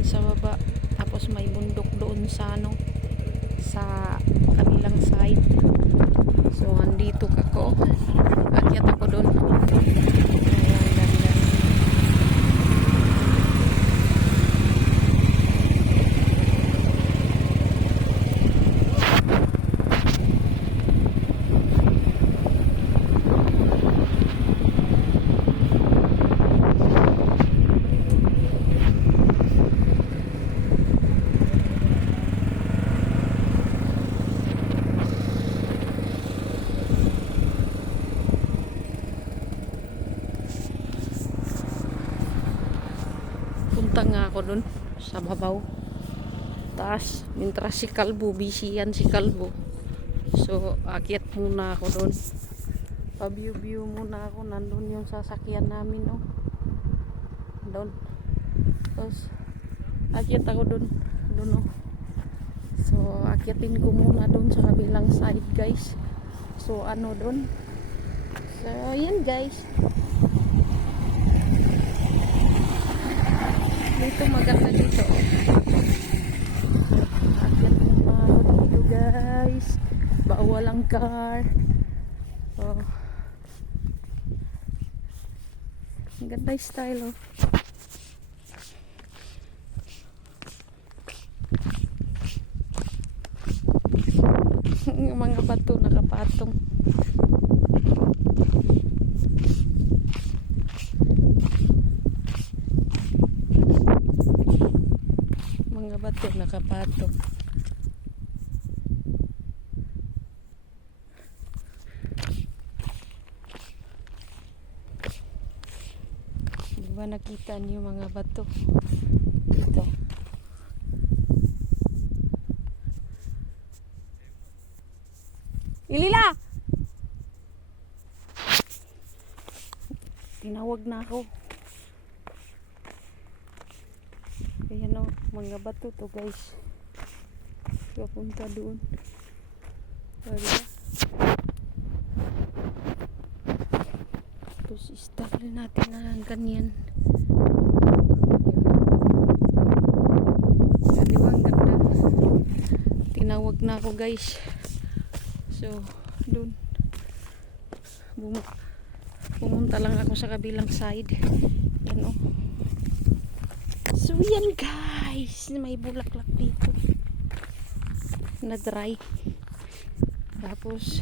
yan sa baba. Tapos may bundok doon sa ano sa kabilang side. So andito kako. Akyat ako doon. Ayan, ganda. Punta nga ako doon sa babaw. Taas, mintras si Kalbo, busy yan si Kalbo. So, akyat muna ako doon. Pa-view-view muna ako. Nandun yung sasakyan namin, oh. Doon. Tapos, akyat ako doon. Doon, oh. So, akyatin ko muna doon sa kabilang side, guys. So, ano doon? So, yan, guys. Dito maganda dito. Akyat muna ako dito, guys. Bawal ang car. Oh. Ang ganda yung style, oh. yung mga bato nakapatong. Mga bato nakapatong. Di ba nakita niyo mga bato? Dito. Ilila! Tinawag na ako. Ayan o, mga bato to guys. Papunta doon. Wala. Tapos rin natin na ganyan. Di ba ang ganda? Tinawag na ako guys. So, doon. Bum pumunta lang ako sa kabilang side. Yan o. So, yan guys. May bulaklak dito. Na dry. Tapos,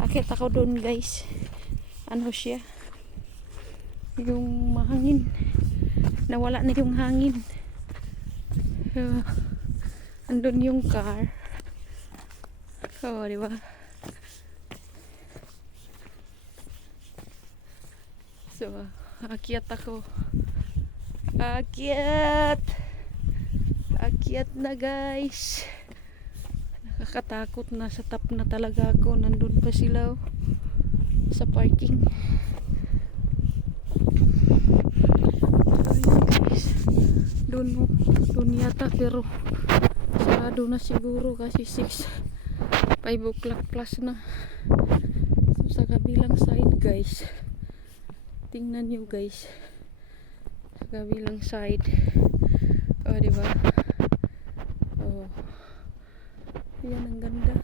akit ako doon guys. Ano siya? Yung mahangin. Nawala na yung hangin. Uh, andun yung car. Oo, di ba? So, akyat ako. Akyat! Akyat na guys. Nakakatakot na sa tap na talaga ako. Nandun pa sila oh, sa parking. Ayun guys. Doon oh. Doon yata pero sarado na siguro kasi 6 5 o'clock plus na so sa kabilang side guys tingnan nyo guys sa kabilang side. Oh diba oh. Yan ang ganda.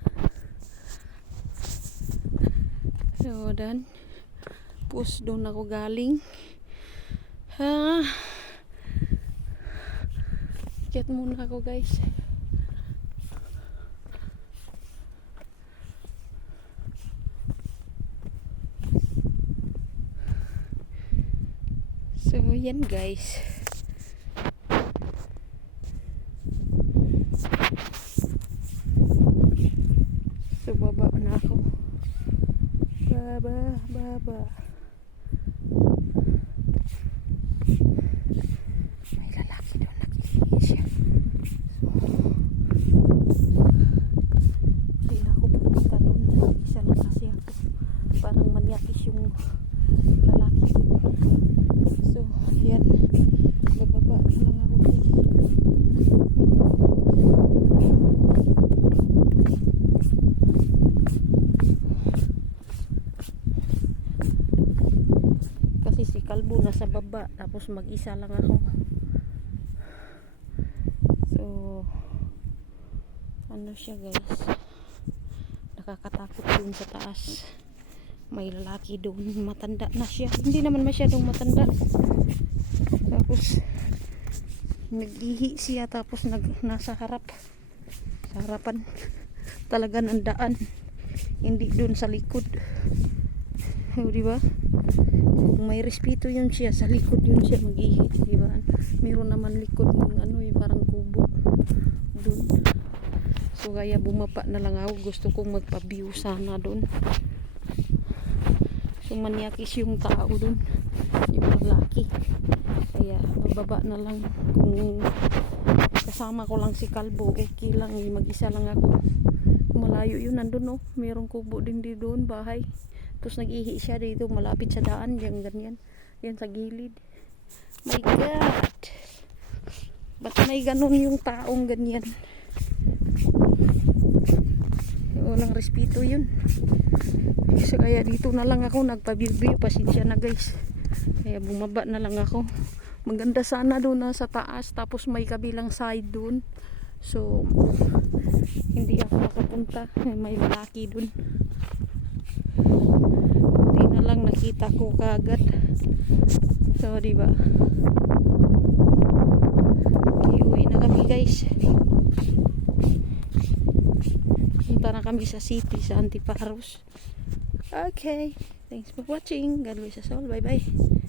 So dan pus doon ako galing. Ha Kiyat muna ako guys So, yan guys. So, baba na ako. Baba, baba. May lalaki doon nakikinig siya. So, hindi na ako pupunta doon. Parang manyakis yung lalaki doon. So, yan. Bababa na lang ako guys. Kasi si Kalbo nasa baba. Tapos mag-isa lang ako. So, ano siya guys. Nakakatakot dun sa taas. May lalaki doon. Matanda na siya. Hindi naman masyadong matanda. Tapos, nag-ihi siya. Tapos, nag, nasa harap. Sa harapan. Talaga ng daan. Hindi doon sa likod. Di ba? Kung may respeto yun siya, sa likod yun siya mag-ihi. Di ba? Meron naman likod ng ano, yung parang kubo. Doon. So, kaya bumaba na lang ako. Gusto kong magpa-view sana doon. So, manyakis yung tao doon. Yung lalaki. Kaya, bababa na lang. Kung kasama ko lang si Kalbo, okay lang. eh, Mag-isa lang ako. Malayo yun, nandun oh. Merong kubo din di doon, bahay. Tapos nag-ihi siya dito, malapit sa daan. Yan, ganyan. Yan sa gilid. My God! Ba't may ganun yung taong ganyan? Walang respeto yun. So, kaya dito na lang ako nagpa-view Pasensya na guys. Kaya bumaba na lang ako. Maganda sana doon na sa taas. Tapos may kabilang side doon. So, hindi ako nakapunta. May lalaki doon. Lang nakita ko kagad. So, di ba? Okay, uwi na kami guys. Punta na kami sa city, sa Antiparos. Okay. Thanks for watching. God bless us all. Bye-bye.